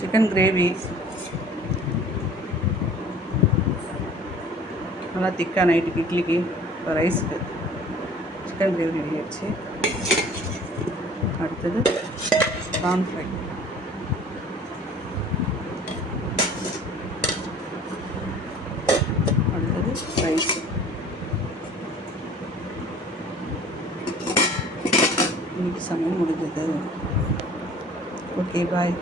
Chicken gravy நல்லா திக்காக நைட்டுக்கு இட்லிக்கு இப்போ ரைஸுக்கு சிக்கன் கிரேவி ரெடி ஆகிடுச்சு. அடுத்தது ப்ரான் ஃப்ரை. அடுத்தது ரைஸ். இன்னைக்கு சமையல் முடிஞ்சது. ஓகே, பாய்.